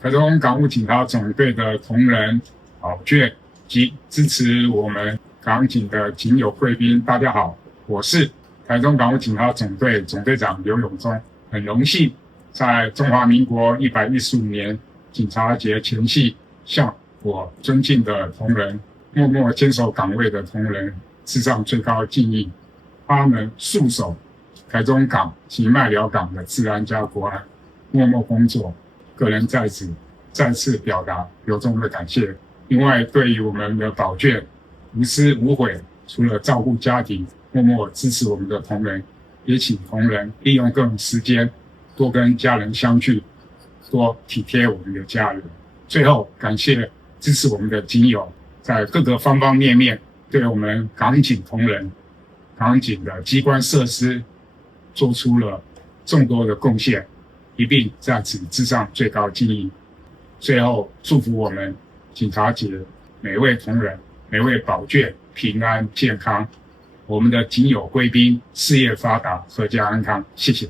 台中港务警察总队的同仁、保眷及支持我们港警的警友贵宾，大家好，我是台中港务警察总队总队长刘永忠，很荣幸在中华民国115年警察节前夕，向我尊敬的同仁、默默坚守岗位的同仁致上最高敬意。他们戍守台中港及麦寮港的治安加国安，默默工作，个人在此再次表达由衷的感谢。另外，对于我们的保眷无私无悔，除了照顾家庭，默默支持我们的同仁，也请同仁利用各种时间多跟家人相聚，多体贴我们的家人。最后，感谢支持我们的警友，在各个方方面面对我们港警同仁、港警的机关设施做出了众多的贡献，一并在此致上最高敬意。最后，祝福我们警察节每位同仁、每位保眷平安健康，我们的警友贵宾事业发达，阖家安康。谢谢。